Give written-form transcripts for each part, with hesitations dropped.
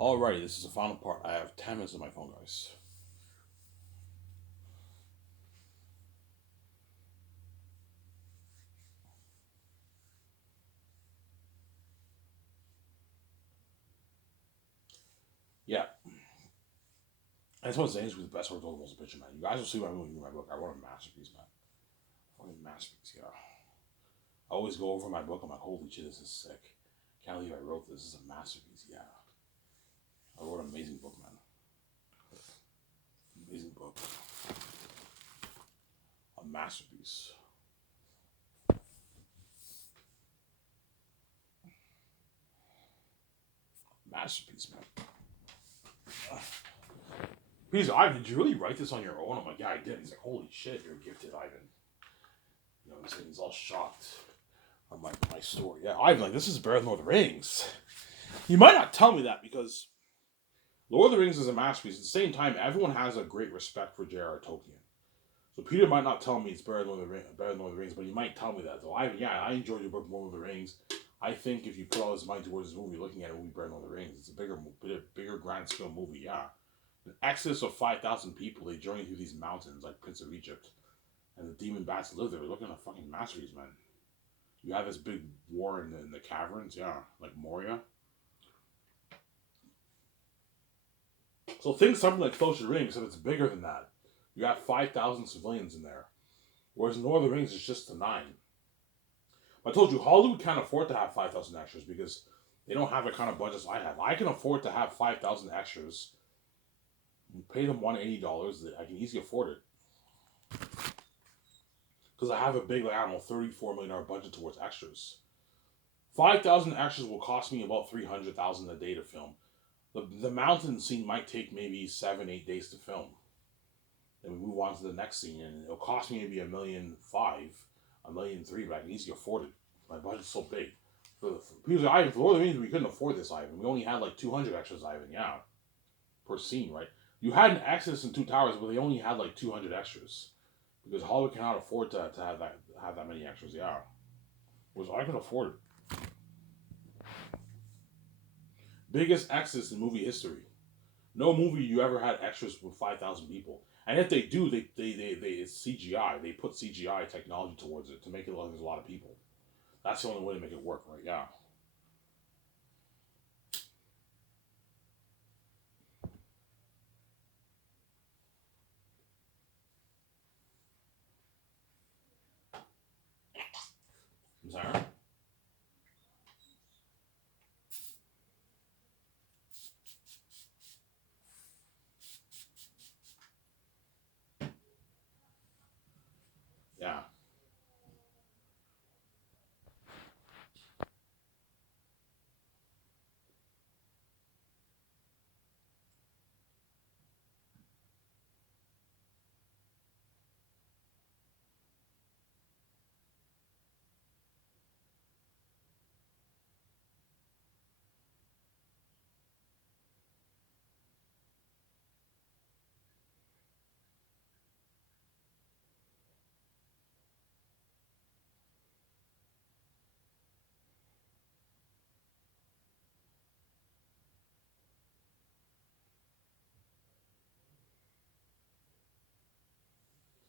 Alrighty, this is the final part. I have 10 minutes on my phone, guys. Yeah, I just want to say this was the best work of the most picture, man. You guys will see what I'm doing in my book. I wrote a masterpiece, man. Fucking masterpiece, yeah. I always go over my book. I'm like, holy shit, this is sick. Can't believe I wrote this. This is a masterpiece, yeah. I wrote an amazing book, man. Amazing book. A masterpiece. Masterpiece, man. He's like, Ivan, did you really write this on your own? I'm like, yeah, I did. He's like, holy shit, you're gifted, Ivan. You know what I'm saying? He's all shocked on my story. Yeah, Ivan, like, this is better than Lord of the Rings. You might not tell me that because Lord of the Rings is a masterpiece. At the same time, everyone has a great respect for J.R.R. Tolkien. So Peter might not tell me it's better than Lord of the Rings, but he might tell me that. So I enjoyed your book more Lord of the Rings. I think if you put all his mind towards this movie, looking at it, will be better than Lord of the Rings. It's a bigger grand scale movie. Yeah, an exodus of 5,000 people. They journey through these mountains like Prince of Egypt, and the demon bats live there. Looking at a fucking masterpiece, man. You have this big war in the caverns. Yeah, like Moria. So think something like Fellowship of the Ring, except it's bigger than that. You have 5,000 civilians in there. Whereas in Lord of the Rings, it's just the 9. I told you, Hollywood can't afford to have 5,000 extras because they don't have the kind of budgets I have. I can afford to have 5,000 extras. Pay them $180. I can easily afford it. Because I have a big, like, I don't know, $34 million budget towards extras. 5,000 extras will cost me about $300,000 a day to film. The mountain scene might take maybe 7-8 days to film. Then we move on to the next scene, and it'll cost me maybe $1,500,000, $1,300,000, but I can easily afford it. My budget's so big. People say, Ivan, for Lord of the Rings, we couldn't afford this, Ivan. We only had like 200 extras, Ivan. Yeah, per scene, right? You had an Exodus in Two Towers, but they only had like 200 extras because Hollywood cannot afford to have that many extras. Yeah, whereas I can afford it. Biggest Exodus in movie history. No movie you ever had extras with 5,000 people. And if they do, they it's CGI. They put CGI technology towards it to make it look like there's a lot of people. That's the only way to make it work, right? Yeah. I'm sorry. Yeah.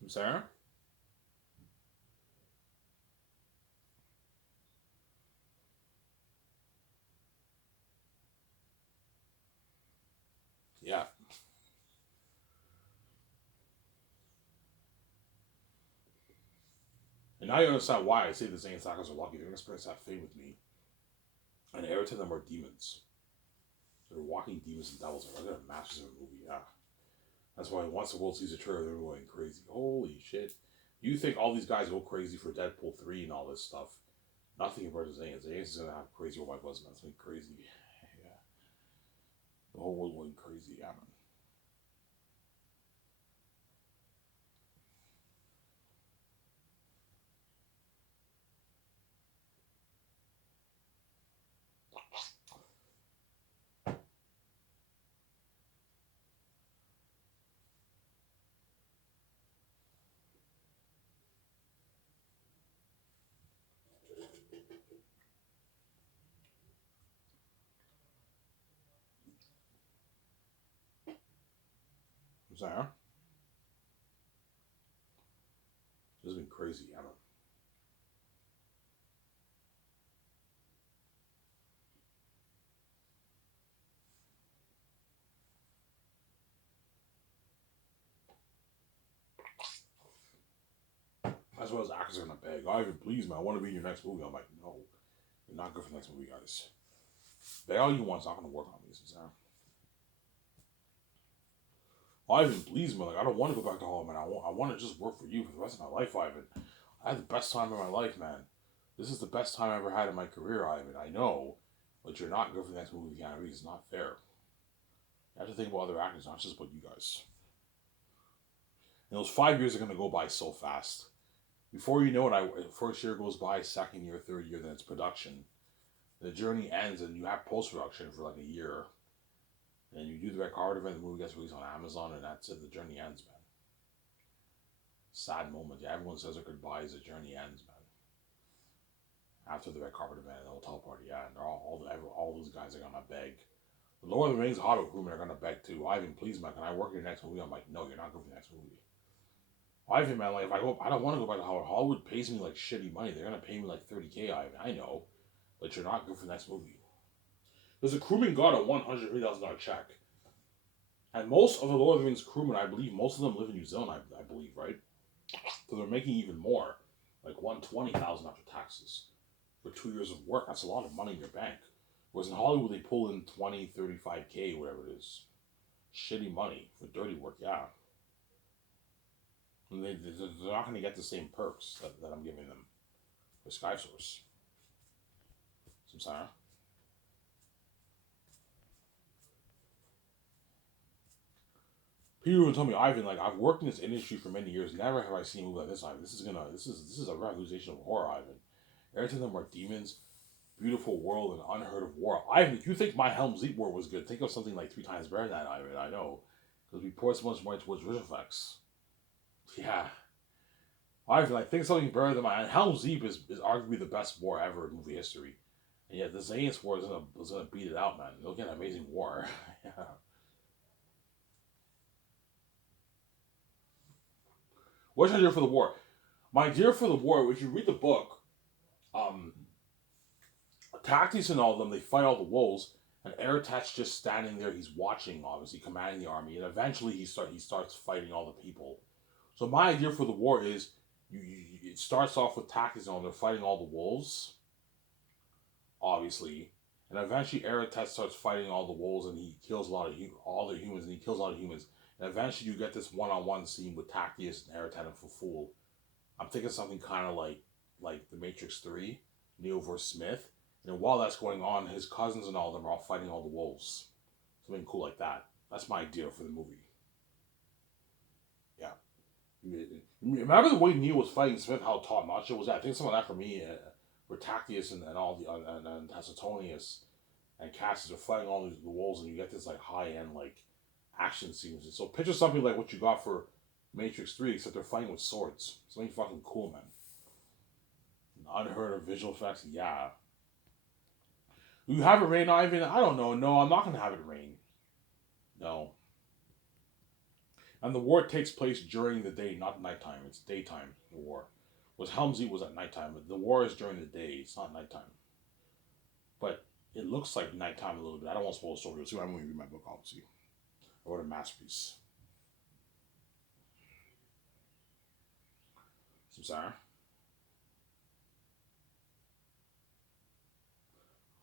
I'm sorry. Yeah. And now you understand why I say the Zane Sackers are lucky. They're going to experience that fate with me. And every time them are demons. They're walking demons and devils. They're going to match in a movie. Yeah. That's why once the world sees a trailer, they're going crazy. Holy shit. You think all these guys go crazy for Deadpool 3 and all this stuff. Nothing compared to Zayn. Zayn's going to have crazy White Buzz, man. It's going to be crazy. Yeah. The whole world going crazy. Yeah, man. Sarah, this has been crazy. I don't. That's what those actors are gonna beg. Ivan, please, man, I want to be in your next movie. I'm like, no, you're not good for the next movie, guys. Beg all you want. It's not gonna work on me, Sarah. Ivan, please, man, like I don't want to go back to Hollywood, man. I want to just work for you for the rest of my life, Ivan. I had the best time of my life, man. This is the best time I ever had in my career, Ivan. I know, but you're not good for the next movie with Keanu Reeves. It's not fair. You have to think about other actors, not just about you guys. And those 5 years are gonna go by so fast. Before you know it, first year goes by, second year, third year, then it's production. The journey ends, and you have post production for like a year. And you do the red carpet event, the movie gets released on Amazon, and that's it. The journey ends, man. Sad moment. Yeah, everyone says their goodbyes. The journey ends, man. After the red carpet event, the hotel party, yeah, and all those guys are gonna beg. The Lord of the Rings Hobbit crewmen are gonna beg too. Ivan, please, man, can I work in your next movie? I'm like, no, you're not going for the next movie. Ivan, man, like if I go, I don't want to go back to Hollywood. Hollywood pays me like shitty money. They're gonna pay me like $30K. Ivan, I know, but you're not good for the next movie. There's a crewman got a $150,000 check, and most of the Lord of the Rings crewmen, I believe, most of them live in New Zealand. I believe, right? So they're making even more, like $120,000 after taxes for 2 years of work. That's a lot of money in your bank. Whereas in Hollywood, they pull in 20, 35K, whatever it is. Shitty money for dirty work, yeah. And they're not going to get the same perks that I'm giving them for SkySource. Some Sarah. People even told me, Ivan, like I've worked in this industry for many years. Never have I seen a movie like this, Ivan. This is a revolution of horror, Ivan. Every time them are demons, beautiful world, and unheard of war. Ivan, if you think my Helm's Deep war was good, think of something like 3 times better than that, Ivan. I know, because we poured so much money towards visual effects. Yeah, Ivan, I think something better than my Helm's Deep is arguably the best war ever in movie history. And yet the Xanus war is gonna beat it out, man. It'll get an amazing war. Yeah. What's your idea for the war? My idea for the war, if you read the book, um, Tactics and all of them, they fight all the wolves, and Aratat's just standing there. He's watching, obviously, commanding the army, and eventually he starts fighting all the people. So my idea for the war is, it starts off with Tactics and all. They're fighting all the wolves, obviously, and eventually Aratat starts fighting all the wolves, and he kills a lot of all the humans, and he kills a lot of humans. And eventually you get this one-on-one scene with Tactius and Aratat and Fuful. I'm thinking something kind of like the Matrix 3, Neo vs. Smith. And while that's going on, his cousins and all of them are all fighting all the wolves. Something cool like that. That's my idea for the movie. Yeah. Remember the way Neo was fighting Smith, how top notch it was? I think some of that for me, where Tactius and all the and Tacitonius and Cassius are fighting all the wolves, and you get this like high end like action scenes. And so picture something like what you got for Matrix 3, except they're fighting with swords. Something fucking cool, man. Unheard of visual effects, yeah. You have it rain, Ivan? I don't know. No, I'm not going to have it rain. No. And the war takes place during the day, not nighttime. It's daytime, the war. Was Helm's Deep was at nighttime, but the war is during the day. It's not nighttime. But it looks like nighttime a little bit. I don't want to spoil the story. You'll see when I read my book, obviously. I wrote a masterpiece. Some Sarah?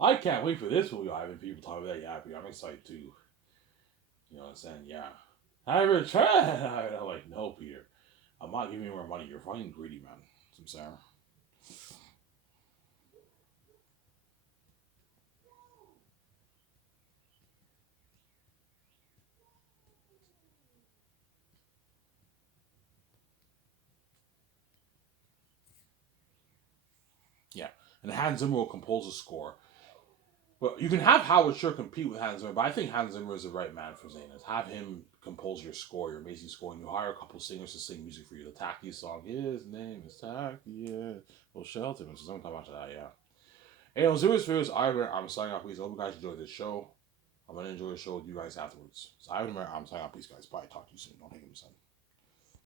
I can't wait for this movie, Ivan. People talk about that. Yeah, I'm excited too. You know what I'm saying? Yeah. I ever tried? I'm like, no, Peter. I'm not giving you more money. You're fucking greedy, man. Some Sarah. Yeah. And Hans Zimmer will compose a score. But you can have Howard Shore compete with Hans Zimmer, but I think Hans Zimmer is the right man for Xanus. Have him compose your score, your amazing score, and you hire a couple singers to sing music for you. The Tacky song, his name is Tacky, yeah. Well, Shelton, so sometime after that, yeah. Hey, on Zimmer's Videos, I'm signing off. Please, I hope you guys enjoyed this show. I'm gonna enjoy the show with you guys afterwards. So I'm signing out. Peace, guys. Bye. Talk to you soon. Don't hang up, son.